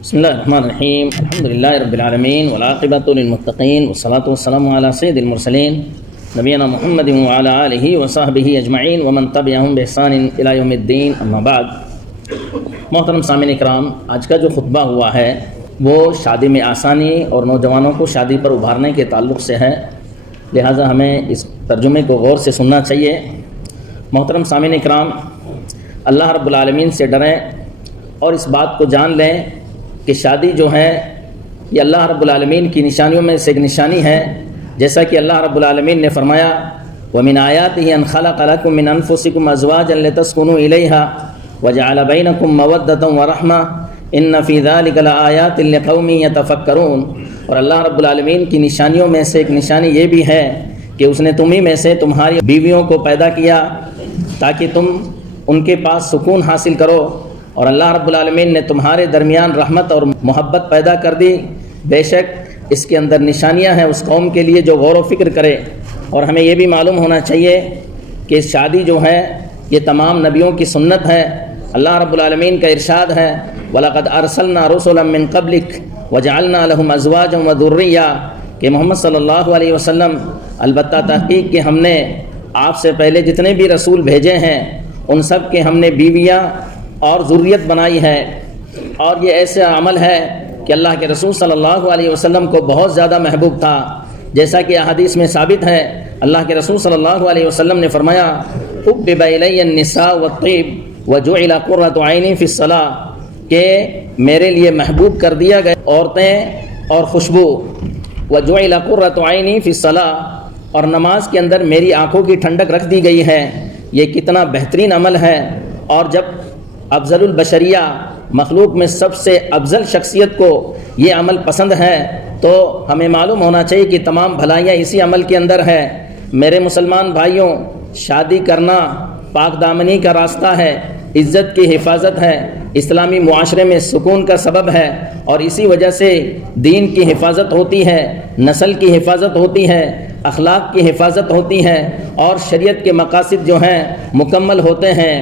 بسم اللہ الرحمن الرحیم الحمدللہ رب العالمین والعاقبۃ للمتقین والصلاۃ والسلام علی سید المرسلین نبینا محمد وعلی آلہ وصحبہ اجمعین ومن تبعہم بإحسان الی یوم الدین اما بعد۔ محترم سامعین اکرام، آج کا جو خطبہ ہوا ہے وہ شادی میں آسانی اور نوجوانوں کو شادی پر ابھارنے کے تعلق سے ہے، لہٰذا ہمیں اس ترجمے کو غور سے سننا چاہیے۔ محترم سامعین اکرام، اللہ رب العالمین سے ڈریں اور اس بات کو جان لیں کہ شادی جو ہے یہ اللہ رب العالمین کی نشانیوں میں سے ایک نشانی ہے، جیسا کہ اللہ رب العالمین نے فرمایا وَمِنْ آيَاتِهِ أَنْ خَلَقَ لَكُم مِّنْ أَنفُسِكُمْ أَزْوَاجًا لِتَسْكُنُوا إِلَيْهَا وَجَعَلَ بَيْنَكُم مَّوَدَّةً وَرَحْمَةً إِنَّ فِي ذَلِكَ لَآيَاتٍ لِقَوْمٍ يَتَفَكَّرُونَ۔ اور اللہ رب العالمین کی نشانیوں میں سے ایک نشانی یہ بھی ہے کہ اس نے تمہیں میں سے تمہاری بیویوں کو پیدا کیا تاکہ تم ان کے پاس سکون حاصل کرو، اور اللہ رب العالمین نے تمہارے درمیان رحمت اور محبت پیدا کر دی۔ بے شک اس کے اندر نشانیاں ہیں اس قوم کے لیے جو غور و فکر کرے۔ اور ہمیں یہ بھی معلوم ہونا چاہیے کہ شادی جو ہے یہ تمام نبیوں کی سنت ہے۔ اللہ رب العالمین کا ارشاد ہے وَلَقَدْ أَرْسَلْنَا رُسُلًا مِّن قَبْلِكَ وَجَعَلْنَا لَهُمْ أَزْوَاجًا وَذُرِّيَّةً کہ محمد صلی اللہ علیہ وسلم البتہ تحقیق کہ ہم نے آپ سے پہلے جتنے بھی رسول بھیجے ہیں ان سب کے ہم نے بیویاں اور ذریت بنائی ہے۔ اور یہ ایسا عمل ہے کہ اللہ کے رسول صلی اللہ علیہ وسلم کو بہت زیادہ محبوب تھا، جیسا کہ احادیث میں ثابت ہے۔ اللہ کے رسول صلی اللہ علیہ وسلم نے فرمایا حُبِّبَ إِلَيَّ النِّسَاءُ وَالطِّيبُ وَجُعِلَ قُرَّةُ عَيْنِي فِي الصَّلَاةِ کہ میرے لیے محبوب کر دیا گیا عورتیں اور خوشبو، وَجُعِلَ قُرَّةُ عَيْنِي فِي الصَّلَاةِ اور نماز کے اندر میری آنکھوں کی ٹھنڈک رکھ دی گئی ہے۔ یہ کتنا بہترین عمل ہے۔ اور جب افضل البشریہ مخلوق میں سب سے افضل شخصیت کو یہ عمل پسند ہے تو ہمیں معلوم ہونا چاہیے کہ تمام بھلائیاں اسی عمل کے اندر ہے۔ میرے مسلمان بھائیوں، شادی کرنا پاک دامنی کا راستہ ہے، عزت کی حفاظت ہے، اسلامی معاشرے میں سکون کا سبب ہے، اور اسی وجہ سے دین کی حفاظت ہوتی ہے، نسل کی حفاظت ہوتی ہے، اخلاق کی حفاظت ہوتی ہے، اور شریعت کے مقاصد جو ہیں مکمل ہوتے ہیں۔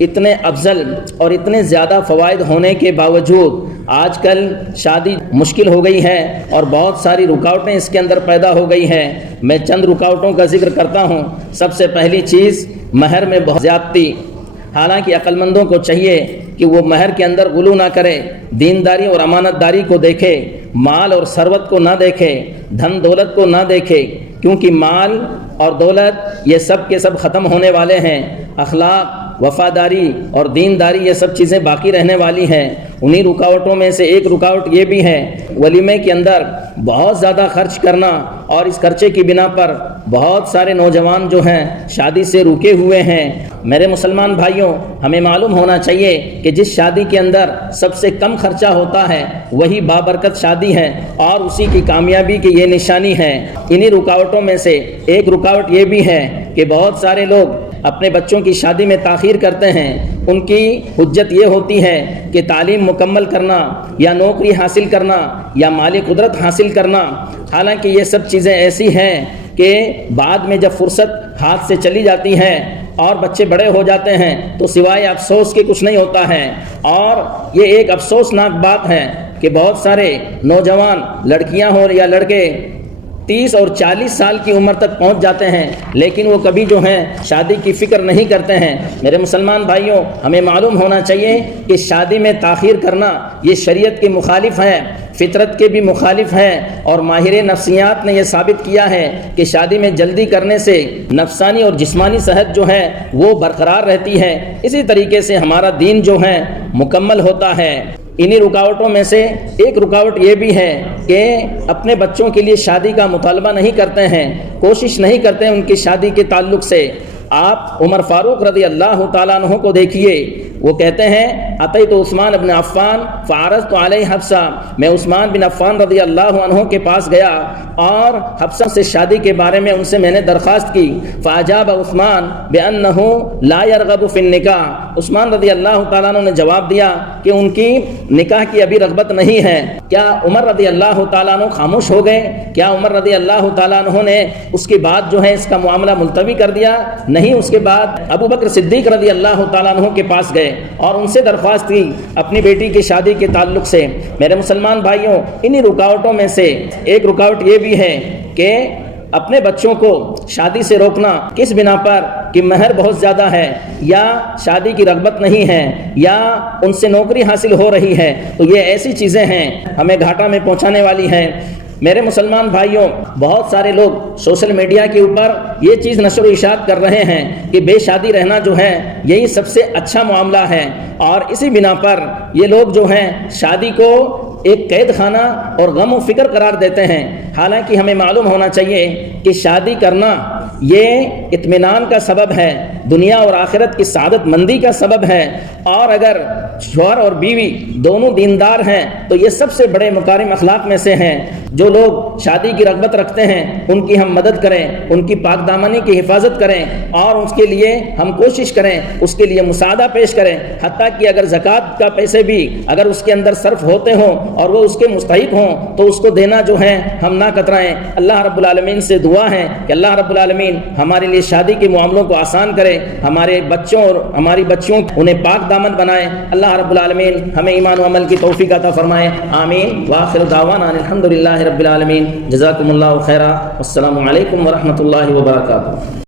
اتنے افضل اور اتنے زیادہ فوائد ہونے کے باوجود آج کل شادی مشکل ہو گئی ہے اور بہت ساری رکاوٹیں اس کے اندر پیدا ہو گئی ہیں۔ میں چند رکاوٹوں کا ذکر کرتا ہوں۔ سب سے پہلی چیز مہر میں بہت زیادتی۔ حالانکہ عقل مندوں کو چاہیے کہ وہ مہر کے اندر غلو نہ کرے، دینداری اور امانت داری کو دیکھے، مال اور ثروت کو نہ دیکھے، دھن دولت کو نہ دیکھے، کیونکہ مال اور دولت یہ سب کے سب ختم ہونے والے ہیں۔ اخلاق، وفاداری اور دینداری یہ سب چیزیں باقی رہنے والی ہیں۔ انہی رکاوٹوں میں سے ایک رکاوٹ یہ بھی ہے ولیمے کے اندر بہت زیادہ خرچ کرنا، اور اس خرچے کی بنا پر بہت سارے نوجوان جو ہیں شادی سے رکے ہوئے ہیں۔ میرے مسلمان بھائیوں، ہمیں معلوم ہونا چاہیے کہ جس شادی کے اندر سب سے کم خرچہ ہوتا ہے وہی بابرکت شادی ہے، اور اسی کی کامیابی کی یہ نشانی ہے۔ انہی رکاوٹوں میں سے ایک رکاوٹ یہ بھی ہے کہ بہت سارے لوگ اپنے بچوں کی شادی میں تاخیر کرتے ہیں۔ ان کی حجت یہ ہوتی ہے کہ تعلیم مکمل کرنا یا نوکری حاصل کرنا یا مالی قدرت حاصل کرنا۔ حالانکہ یہ سب چیزیں ایسی ہیں کہ بعد میں جب فرصت ہاتھ سے چلی جاتی ہے اور بچے بڑے ہو جاتے ہیں تو سوائے افسوس کے کچھ نہیں ہوتا ہے۔ اور یہ ایک افسوسناک بات ہے کہ بہت سارے نوجوان لڑکیاں ہوں یا لڑکے 30 اور 40 سال کی عمر تک پہنچ جاتے ہیں، لیکن وہ کبھی جو ہیں شادی کی فکر نہیں کرتے ہیں۔ میرے مسلمان بھائیوں، ہمیں معلوم ہونا چاہیے کہ شادی میں تاخیر کرنا یہ شریعت کے مخالف ہے، فطرت کے بھی مخالف ہے، اور ماہر نفسیات نے یہ ثابت کیا ہے کہ شادی میں جلدی کرنے سے نفسانی اور جسمانی صحت جو ہے وہ برقرار رہتی ہے، اسی طریقے سے ہمارا دین جو ہے مکمل ہوتا ہے۔ انہی رکاوٹوں میں سے ایک رکاوٹ یہ بھی ہے کہ اپنے بچوں کے لیے شادی کا مطالبہ نہیں کرتے ہیں، کوشش نہیں کرتے ہیں ان کی شادی کے تعلق سے۔ آپ عمر فاروق رضی اللہ تعالیٰ عنہ کو دیکھیے، وہ کہتے ہیں اتیت عثمان بن عفان فعرضت علیہ حفصہ، میں عثمان بن عفان رضی اللہ عنہ کے پاس گیا اور حفصہ سے شادی کے بارے میں ان سے میں نے درخواست کی۔ فاجاب عثمان بانہ لا يرغب فی النکاح، عثمان رضی اللہ تعالیٰ عنہ نے جواب دیا کہ ان کی نکاح کی ابھی رغبت نہیں ہے۔ کیا عمر رضی اللہ تعالیٰ عنہ خاموش ہو گئے؟ کیا عمر رضی اللہ تعالیٰ عنہ نے اس کے بعد جو ہے اس کا معاملہ ملتوی کر دیا؟ نہیں، نہیں اس کے بعد ابو بکر صدیق رضی اللہ تعالیٰ عنہ کے پاس گئے اور ان سے درخواست کی اپنی بیٹی کی شادی کے تعلق سے۔ میرے مسلمان بھائیوں، انہی رکاوٹوں میں سے ایک رکاوٹ یہ بھی ہے کہ اپنے بچوں کو شادی سے روکنا کس بنا پر کہ مہر بہت زیادہ ہے، یا شادی کی رغبت نہیں ہے، یا ان سے نوکری حاصل ہو رہی ہے، تو یہ ایسی چیزیں ہیں ہمیں گھاٹا میں پہنچانے والی ہیں۔ میرے مسلمان بھائیوں، بہت سارے لوگ سوشل میڈیا کے اوپر یہ چیز نشر و اشاعت کر رہے ہیں کہ بے شادی رہنا جو ہے یہی سب سے اچھا معاملہ ہے، اور اسی بنا پر یہ لوگ جو ہیں شادی کو ایک قید خانہ اور غم و فکر قرار دیتے ہیں۔ حالانکہ ہمیں معلوم ہونا چاہیے کہ شادی کرنا یہ اطمینان کا سبب ہے، دنیا اور آخرت کی سعادت مندی کا سبب ہے، اور اگر شوہر اور بیوی دونوں دیندار ہیں تو یہ سب سے بڑے مکارم اخلاق میں سے ہیں۔ جو لوگ شادی کی رغبت رکھتے ہیں ان کی ہم مدد کریں، ان کی پاک دامنی کی حفاظت کریں، اور اس کے لیے ہم کوشش کریں، اس کے لیے مساعدہ پیش کریں، حتیٰ کہ اگر زکوٰۃ کا پیسے بھی اگر اس کے اندر صرف ہوتے ہوں اور وہ اس کے مستحق ہوں تو اس کو دینا جو ہے ہم نہ کترائیں۔ اللہ رب العالمین سے دعا ہے کہ اللہ رب العالمین ہمارے لیے شادی کے معاملوں کو آسان کرے، ہمارے بچوں اور ہماری بچیوں انہیں پاک دامن بنائے۔ اللہ رب العالمین ہمیں ایمان و عمل کی توفیق عطا فرمائے، آمین۔ وآخر دعوانا الحمدللہ رب العالمین۔ جزاکم اللہ خیرا، السلام علیکم ورحمۃ اللہ وبرکاتہ۔